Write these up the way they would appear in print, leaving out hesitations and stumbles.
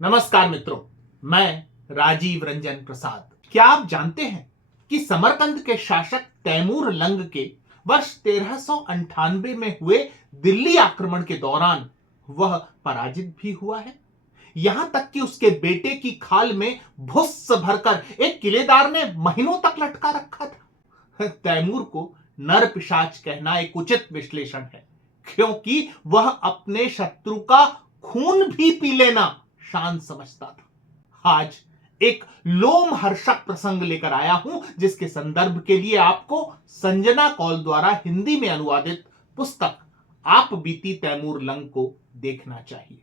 नमस्कार मित्रों, मैं राजीव रंजन प्रसाद। क्या आप जानते हैं कि समरकंद के शासक तैमूर लंग के वर्ष 1398 में हुए दिल्ली आक्रमण के दौरान वह पराजित भी हुआ है। यहां तक कि उसके बेटे की खाल में भुस भरकर एक किलेदार ने महीनों तक लटका रखा था। तैमूर को नर पिशाच कहना एक उचित विश्लेषण है, क्योंकि वह अपने शत्रु का खून भी पी लेना शान समझता था। आज एक लोमहर्षक प्रसंग लेकर आया हूं, जिसके संदर्भ के लिए आपको संजना कौल द्वारा हिंदी में अनुवादित पुस्तक आप बीती तैमूर लंग को देखना चाहिए।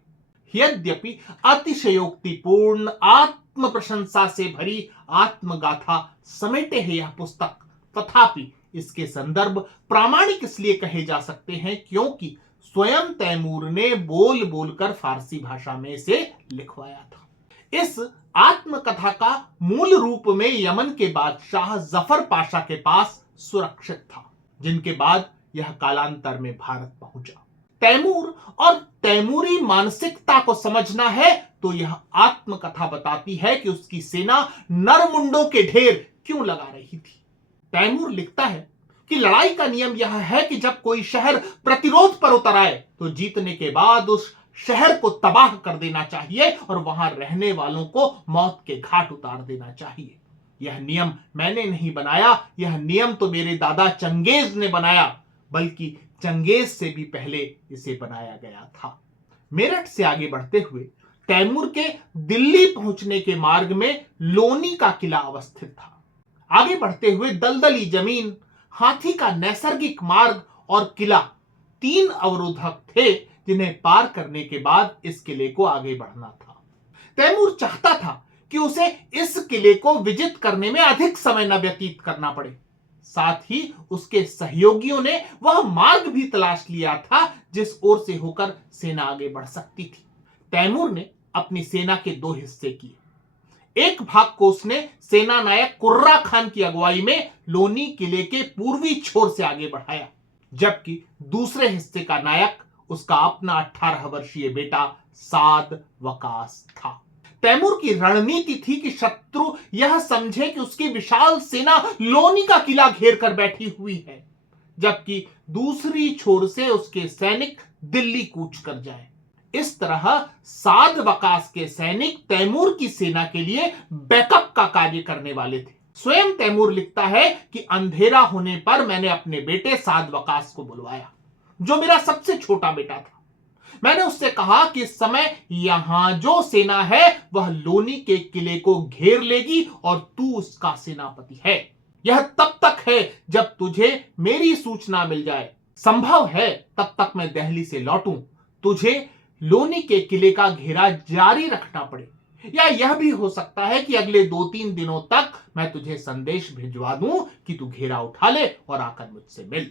यद्यपि अतिशयोक्तिपूर्ण आत्म प्रशंसा से भरी आत्मगाथा समेटे है यह पुस्तक, तथापि इसके संदर्भ प्रामाणिक इसलिए कहे जा सकते हैं क्योंकि स्वयं तैमूर ने बोल बोलकर फारसी भाषा में इसे लिखवाया था। इस आत्मकथा का मूल रूप में यमन के बादशाह जफर पाशा के पास सुरक्षित था, जिनके बाद यह कालांतर में भारत पहुंचा। तैमूर और तैमूरी मानसिकता को समझना है तो यह आत्मकथा बताती है कि उसकी सेना नरमुंडों के ढेर क्यों लगा रही थी। तैमूर लिखता है कि लड़ाई का नियम यह है कि जब कोई शहर प्रतिरोध पर उतर आए तो जीतने के बाद उस शहर को तबाह कर देना चाहिए और वहां रहने वालों को मौत के घाट उतार देना चाहिए। यह नियम मैंने नहीं बनाया, यह नियम तो मेरे दादा चंगेज ने बनाया, बल्कि चंगेज से भी पहले इसे बनाया गया था। मेरठ से आगे बढ़ते हुए तैमूर के दिल्ली पहुंचने के मार्ग में लोनी का किला अवस्थित था। आगे बढ़ते हुए दलदली जमीन, हाथी का नैसर्गिक मार्ग और किला, तीन अवरोधक थे जिन्हें पार करने के बाद इस किले को आगे बढ़ना था। तैमूर चाहता था कि उसे इस किले को विजित करने में अधिक समय न व्यतीत करना पड़े। साथ ही उसके सहयोगियों ने वह मार्ग भी तलाश लिया था जिस ओर से होकर सेना आगे बढ़ सकती थी। तैमूर ने अपनी सेना के दो हिस्से किए। एक भाग को उसने सेना नायक कुर्रा खान की अगुवाई में लोनी किले के पूर्वी छोर से आगे बढ़ाया, जबकि दूसरे हिस्से का नायक उसका अपना 18 वर्षीय बेटा साद वकास था। तैमूर की रणनीति थी कि शत्रु यह समझे कि उसकी विशाल सेना लोनी का किला घेर कर बैठी हुई है, जबकि दूसरी छोर से उसके सैनिक दिल्ली कूच कर जाए। इस तरह साद वकास के सैनिक तैमूर की सेना के लिए बैकअप का कार्य करने वाले थे। स्वयं तैमूर लिखता है कि अंधेरा होने पर मैंने अपने बेटे साद वकास को बुलवाया, जो मेरा सबसे छोटा बेटा था। मैंने उससे कहा कि इस समय यहां जो सेना है वह लोनी के किले को घेर लेगी और तू उसका सेनापति है। यह तब तक है जब तुझे मेरी सूचना मिल जाए। संभव है तब तक मैं दिल्ली से लौटूं, तुझे लोनी के किले का घेरा जारी रखना पड़े, या यह भी हो सकता है कि अगले 2-3 दिनों तक मैं तुझे संदेश भिजवा दूं कि तू घेरा उठा ले और आकर मुझसे मिल।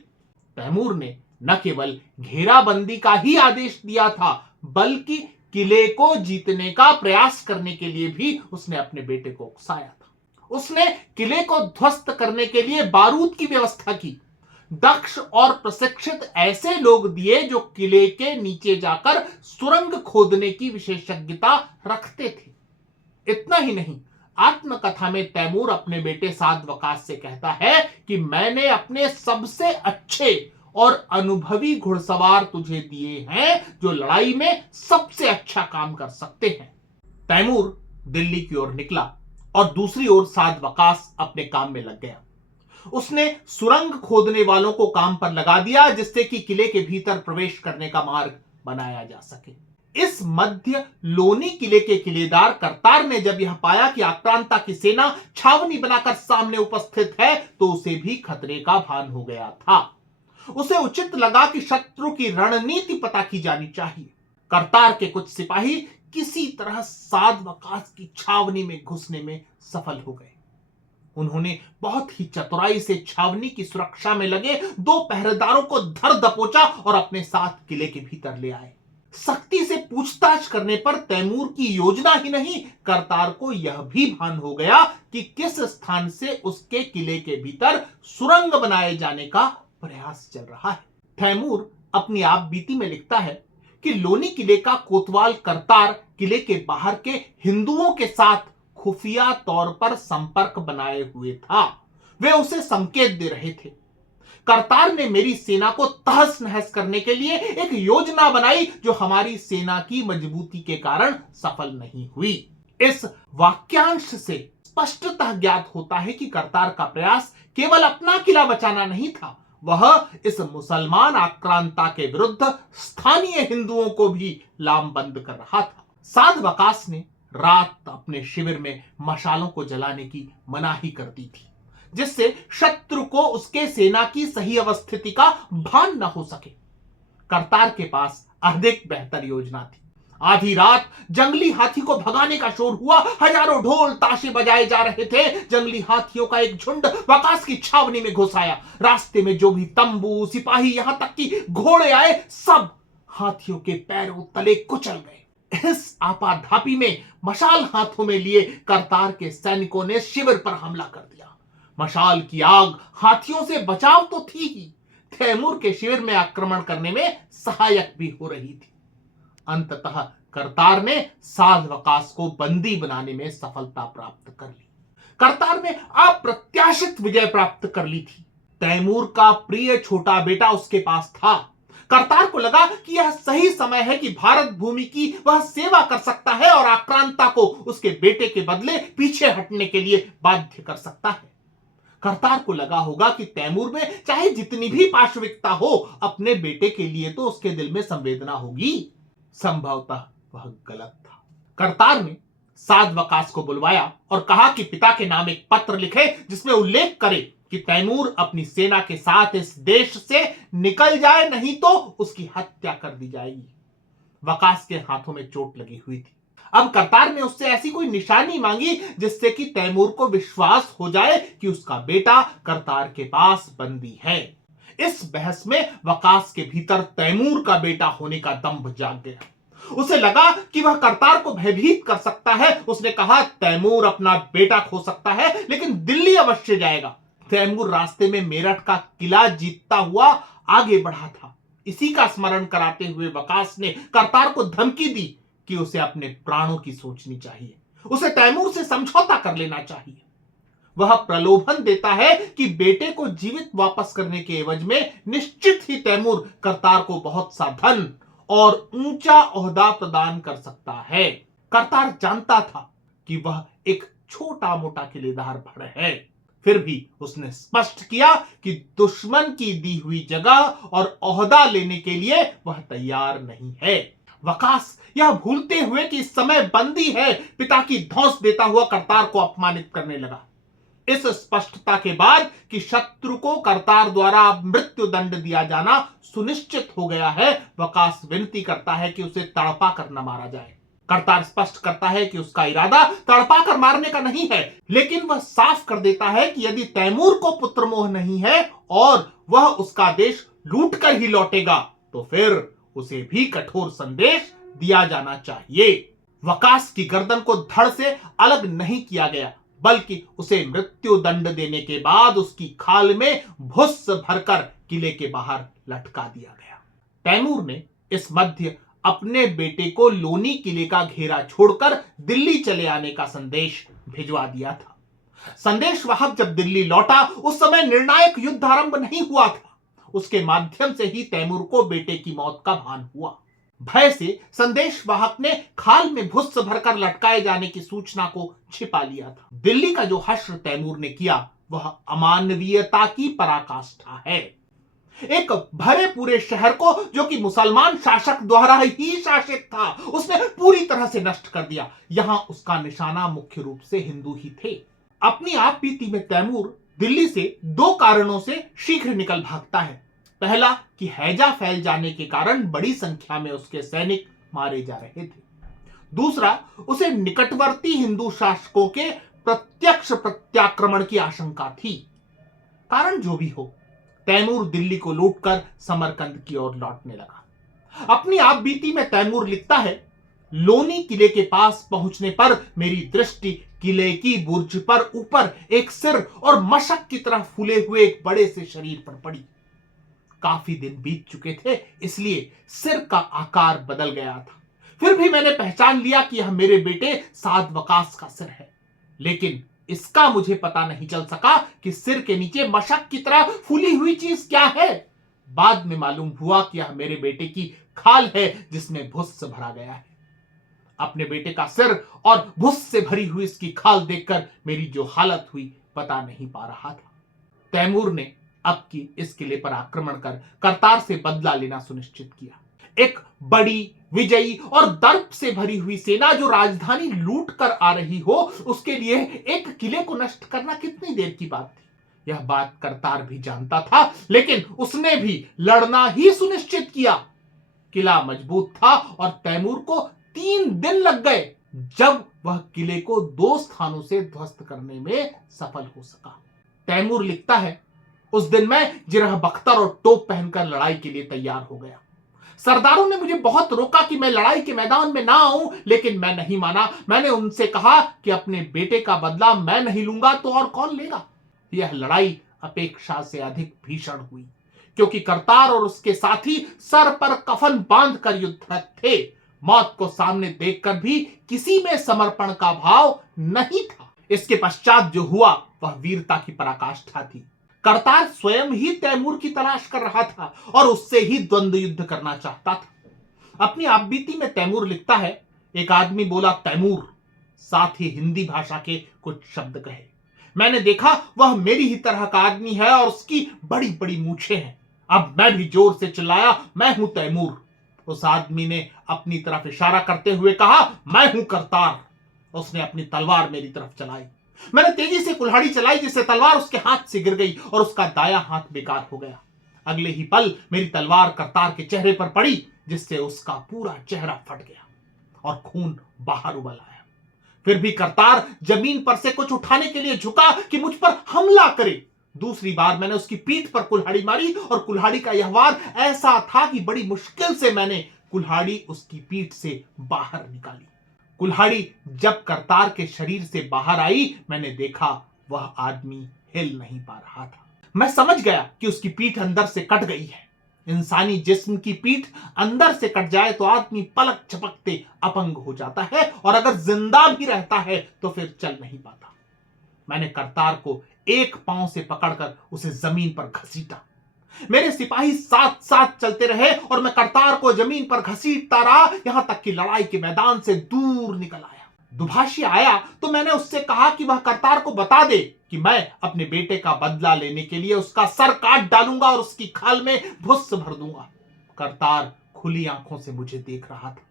तैमूर ने न केवल घेराबंदी का ही आदेश दिया था, बल्कि किले को जीतने का प्रयास करने के लिए भी उसने अपने बेटे को उकसाया था। उसने किले को ध्वस्त करने के लिए बारूद की व्यवस्था की, दक्ष और प्रशिक्षित ऐसे लोग दिए जो किले के नीचे जाकर सुरंग खोदने की विशेषज्ञता रखते थे। इतना ही नहीं, आत्मकथा में तैमूर अपने बेटे साद वकास से कहता है कि मैंने अपने सबसे अच्छे और अनुभवी घुड़सवार तुझे दिए हैं जो लड़ाई में सबसे अच्छा काम कर सकते हैं। तैमूर दिल्ली की ओर निकला और दूसरी ओर साद वकास अपने काम में लग गया। उसने सुरंग खोदने वालों को काम पर लगा दिया, जिससे कि किले के भीतर प्रवेश करने का मार्ग बनाया जा सके। इस मध्य लोनी किले के किलेदार करतार ने जब यह पाया कि आक्रांता की सेना छावनी बनाकर सामने उपस्थित है तो उसे भी खतरे का भान हो गया था। उसे उचित लगा कि शत्रु की रणनीति पता की जानी चाहिए। करतार के कुछ सिपाही किसी तरह साद वकास की छावनी में घुसने में सफल हो गए। उन्होंने बहुत ही चतुराई से छावनी की सुरक्षा में लगे 2 पहरेदारों को धर दबोचा और अपने साथ किले के भीतर ले आए। सख्ती से पूछताछ करने पर तैमूर की योजना ही नहीं, करतार को यह भी भान हो गया कि किस स्थान से उसके किले के भीतर सुरंग बनाए जाने का प्रयास चल रहा है। तैमूर अपनी आप बीती में लिखता है कि लोनी किले का कोतवाल करतार किले के बाहर के हिंदुओं के साथ खुफिया तौर पर संपर्क बनाए हुए था। वे उसे संकेत दे रहे थे। करतार ने मेरी सेना को तहस नहस करने के लिए एक योजना बनाई जो हमारी सेना की मजबूती के कारण सफल नहीं हुई। इस वाक्यांश से स्पष्टतः ज्ञात होता है कि करतार का प्रयास केवल अपना किला बचाना नहीं था, वह इस मुसलमान आक्रांता के विरुद्ध स्थानीय हिंदुओं को भी लामबंद कर रहा था। साध वकास ने रात अपने शिविर में मशालों को जलाने की मनाही कर दी थी, जिससे शत्रु को उसके सेना की सही अवस्थिति का भान न हो सके। करतार के पास अधिक बेहतर योजना थी। आधी रात जंगली हाथी को भगाने का शोर हुआ। हजारों ढोल ताशे बजाए जा रहे थे। जंगली हाथियों का एक झुंड वकास की छावनी में घुस आया। रास्ते में जो भी तंबू, सिपाही, यहां तक कि घोड़े आए, सब हाथियों के पैरों तले कुचल गए। इस आपाधापी में मशाल हाथों में लिए करतार के सैनिकों ने शिविर पर हमला कर दिया। मशाल की आग हाथियों से बचाव तो थी ही, तैमूर के शिविर में आक्रमण करने में सहायक भी हो रही थी। अंततः करतार ने साध वकास को बंदी बनाने में सफलता प्राप्त कर ली। करतार ने अप्रत्याशित विजय प्राप्त कर ली थी। तैमूर का प्रिय छोटा बेटा उसके पास था। करतार को लगा कि यह सही समय है कि भारत भूमि की वह सेवा कर सकता है और आक्रांता को उसके बेटे के बदले पीछे हटने के लिए बाध्य कर सकता है। करतार को लगा होगा कि तैमूर में चाहे जितनी भी पाशविकता हो, अपने बेटे के लिए तो उसके दिल में संवेदना होगी। संभवतः वह गलत था। करतार ने साध वकास को बुलवाया और कहा कि पिता के नाम एक पत्र लिखे जिसमें उल्लेख करे कि तैमूर अपनी सेना के साथ इस देश से निकल जाए, नहीं तो उसकी हत्या कर दी जाएगी। वकास के हाथों में चोट लगी हुई थी। अब करतार ने उससे ऐसी कोई निशानी मांगी जिससे कि तैमूर को विश्वास हो जाए कि उसका बेटा करतार के पास बंदी है। इस बहस में वकास के भीतर तैमूर का बेटा होने का दंभ जाग गया। उसे लगा कि वह करतार को भयभीत कर सकता है। उसने कहा, तैमूर अपना बेटा खो सकता है लेकिन दिल्ली अवश्य जाएगा। तैमूर रास्ते में मेरठ का किला जीतता हुआ आगे बढ़ा था। इसी का स्मरण कराते हुए वकास ने करतार को धमकी दी कि उसे अपने प्राणों की सोचनी चाहिए, उसे तैमूर से समझौता कर लेना चाहिए। वह प्रलोभन देता है कि बेटे को जीवित वापस करने के एवज में निश्चित ही तैमूर करतार को बहुत सा धन और ऊंचा ओहदा प्रदान कर सकता है। करतार जानता था कि वह एक छोटा मोटा किलेदार भर है, फिर भी उसने स्पष्ट किया कि दुश्मन की दी हुई जगह और ओहदा लेने के लिए वह तैयार नहीं है। वकास यह भूलते हुए कि इस समय बंदी है, पिता की धौंस देता हुआ करतार को अपमानित करने लगा। इस स्पष्टता के बाद कि शत्रु को करतार द्वारा मृत्यु दंड दिया जाना सुनिश्चित हो गया है, वकास विनती करता है कि उसे तड़पा कर न मारा जाए। करतार स्पष्ट करता है कि उसका इरादा तड़पा कर मारने का नहीं है, लेकिन वह साफ कर देता है कि यदि तैमूर को पुत्र मोह नहीं है और वह उसका देश लूट कर ही लौटेगा, तो फिर उसे भी कठोर संदेश दिया जाना चाहिए। वकास की गर्दन को धड़ से अलग नहीं किया गया, बल्कि उसे मृत्यु दंड देने के बाद उसकी खाल में भुस भरकर किले के बाहर लटका दिया गया। तैमूर ने इस मध्य अपने बेटे को लोनी किले का घेरा छोड़कर दिल्ली चले आने का संदेश भिजवा दिया था। संदेशवाहक जब दिल्ली लौटा, उस समय निर्णायक युद्ध आरंभ नहीं हुआ था। उसके माध्यम से ही तैमूर को बेटे की मौत का भान हुआ। भय से संदेशवाहक ने खाल में भुस भरकर लटकाए जाने की सूचना को छिपा लिया था। दिल्ली का जो हश्र तैमूर ने किया वह अमानवीयता की पराकाष्ठा है। एक भरे पूरे शहर को, जो कि मुसलमान शासक द्वारा ही शासित था, उसने पूरी तरह से नष्ट कर दिया। यहां उसका निशाना मुख्य रूप से हिंदू ही थे। अपनी आप बीती में तैमूर दिल्ली से दो कारणों से शीघ्र निकल भागता है। पहला कि हैजा फैल जाने के कारण बड़ी संख्या में उसके सैनिक मारे जा रहे थे। दूसरा, उसे निकटवर्ती हिंदू शासकों के प्रत्यक्ष प्रत्याक्रमण की आशंका थी। कारण जो भी हो, तैमूर दिल्ली को लूटकर समरकंद की ओर लौटने लगा। अपनी आप बीती में तैमूर लिखता है, लोनी किले के पास पहुंचने पर मेरी दृष्टि किले की बुर्ज पर ऊपर एक सिर और मशक की तरह फूले हुए एक बड़े से शरीर पर पड़ी। काफी दिन बीत चुके थे, इसलिए सिर का आकार बदल गया था। फिर भी मैंने पहचान लिया कि यह मेरे बेटे साद वकास का सिर है, लेकिन इसका मुझे पता नहीं चल सका कि सिर के नीचे मशक की तरह फूली हुई चीज क्या है। बाद में मालूम हुआ कि यह मेरे बेटे की खाल है, जिसमें भुस भरा गया है। अपने बेटे का सिर और भुस से भरी हुई इसकी खाल देखकर मेरी जो हालत हुई बता नहीं पा रहा था। तैमूर ने अब की इस किले पर आक्रमण कर करतार से बदला लेना सुनिश्चित किया। एक बड़ी, विजयी और दर्प से भरी हुई सेना जो राजधानी लूट कर आ रही हो, उसके लिए एक किले को नष्ट करना कितनी देर की बात थी। यह बात करतार भी जानता था, लेकिन उसने भी लड़ना ही सुनिश्चित किया। किला मजबूत था और तैमूर को 3 दिन लग गए, जब वह किले को 2 स्थानों से ध्वस्त करने में सफल हो सका। तैमूर लिखता है, उस दिन मैं जिरह बख्तर और टोप पहनकर लड़ाई के लिए तैयार हो गया। सरदारों ने मुझे बहुत रोका कि मैं लड़ाई के मैदान में ना आऊं, लेकिन मैं नहीं माना। मैंने उनसे कहा कि अपने बेटे का बदला मैं नहीं लूंगा तो और कौन लेगा। यह लड़ाई अपेक्षा से अधिक भीषण हुई, क्योंकि करतार और उसके साथी सर पर कफन बांधकर युद्धरत थे। मौत को सामने देखकर भी किसी में समर्पण का भाव नहीं था। इसके पश्चात जो हुआ वह वीरता की पराकाष्ठा थी। करतार स्वयं ही तैमूर की तलाश कर रहा था और उससे ही द्वंद्व युद्ध करना चाहता था। अपनी आपबीती में तैमूर लिखता है, एक आदमी बोला तैमूर, साथ ही हिंदी भाषा के कुछ शब्द कहे। मैंने देखा वह मेरी ही तरह का आदमी है और उसकी बड़ी बड़ी मूछें हैं। अब मैं भी जोर से चिल्लाया, मैं हूं तैमूर। उस आदमी ने अपनी तरफ इशारा करते हुए कहा, मैं हूं करतार। उसने अपनी तलवार मेरी तरफ चलाई। मैंने तेजी से कुल्हाड़ी चलाई, जिससे तलवार उसके हाथ से गिर गई और उसका दायां हाथ बेकार हो गया। अगले ही पल मेरी तलवार करतार के चेहरे पर पड़ी, जिससे उसका पूरा चेहरा फट गया और खून बाहर उबल आया। फिर भी करतार जमीन पर से कुछ उठाने के लिए झुका कि मुझ पर हमला करे। दूसरी बार मैंने उसकी पीठ पर कुल्हाड़ी मारी और कुल्हाड़ी का यह वार ऐसा था कि बड़ी मुश्किल से मैंने कुल्हाड़ी उसकी पीठ से बाहर निकाली। कुल्हाड़ी जब करतार के शरीर से बाहर आई, मैंने देखा वह आदमी हिल नहीं पा रहा था। मैं समझ गया कि उसकी पीठ अंदर से कट गई है। इंसानी जिस्म की पीठ अंदर से कट जाए तो आदमी पलक झपकते अपंग हो जाता है, और अगर जिंदा भी रहता है तो फिर चल नहीं पाता। मैंने करतार को एक पांव से पकड़कर उसे जमीन पर घसीटा। मेरे सिपाही साथ साथ चलते रहे और मैं करतार को जमीन पर घसीटता रहा, यहां तक कि लड़ाई के मैदान से दूर निकल आया। दुभाषी आया तो मैंने उससे कहा कि वह करतार को बता दे कि मैं अपने बेटे का बदला लेने के लिए उसका सर काट डालूंगा और उसकी खाल में भुस भर दूंगा। करतार खुली आंखों से मुझे देख रहा था।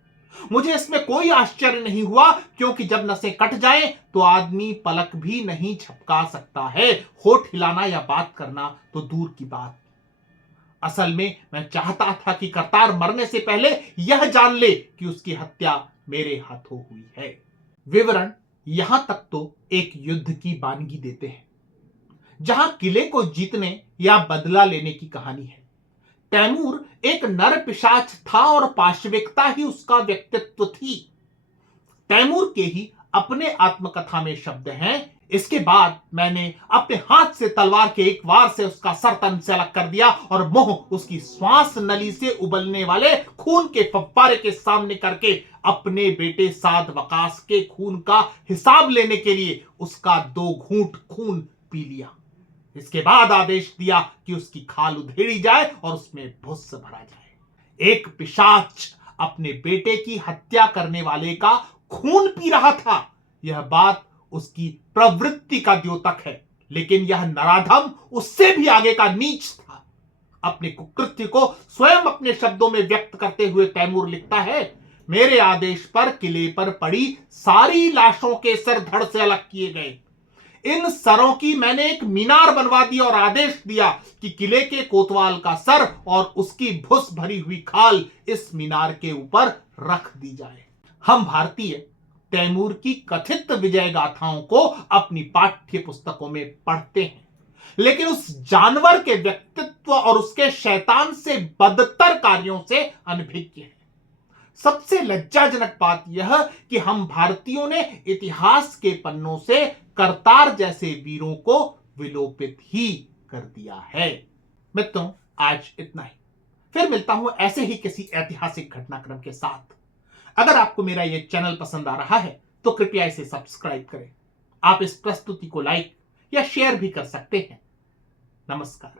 मुझे इसमें कोई आश्चर्य नहीं हुआ, क्योंकि जब नसें कट जाएं तो आदमी पलक भी नहीं झपका सकता है। होठ हिलाना या बात करना तो दूर की बात। असल में मैं चाहता था कि करतार मरने से पहले यह जान ले कि उसकी हत्या मेरे हाथों हुई है। विवरण यहां तक तो एक युद्ध की बानगी देते हैं, जहां किले को जीतने या बदला लेने की कहानी है। तैमूर एक नर पिशाच था और पाशविकता ही उसका व्यक्तित्व थी। तैमूर के ही अपने आत्मकथा में शब्द हैं, इसके बाद मैंने अपने हाथ से तलवार के एक वार से उसका सर तन से अलग कर दिया और मुंह उसकी श्वास नली से उबलने वाले खून के फव्वारे के सामने करके अपने बेटे साद वकास के खून का हिसाब लेने के लिए उसका 2 घूंट खून पी लिया। इसके बाद आदेश दिया कि उसकी खाल उधेड़ी जाए और उसमें भुस भरा जाए। एक पिशाच अपने बेटे की हत्या करने वाले का खून पी रहा था। यह बात उसकी प्रवृत्ति का द्योतक है, लेकिन यह नराधम उससे भी आगे का नीच था। अपने कुकृत्य को स्वयं अपने शब्दों में व्यक्त करते हुए तैमूर लिखता है, मेरे आदेश पर किले पर पड़ी सारी लाशों के सर धड़ से अलग किए गए। इन सरों की मैंने एक मीनार बनवा दी और आदेश दिया कि किले के कोतवाल का सर और उसकी भुस भरी हुई खाल इस मीनार के ऊपर रख दी जाए। हम भारतीय तैमूर की कथित विजय गाथाओं को अपनी पाठ्य पुस्तकों में पढ़ते हैं, लेकिन उस जानवर के व्यक्तित्व और उसके शैतान से बदतर कार्यों से अनभिज्ञ है। सबसे लज्जाजनक बात यह कि हम भारतीयों ने इतिहास के पन्नों से करतार जैसे वीरों को विलोपित ही कर दिया है। मित्रों, आज इतना ही। फिर मिलता हूं ऐसे ही किसी ऐतिहासिक घटनाक्रम के साथ। अगर आपको मेरा यह चैनल पसंद आ रहा है तो कृपया इसे सब्सक्राइब करें। आप इस प्रस्तुति को लाइक या शेयर भी कर सकते हैं। नमस्कार।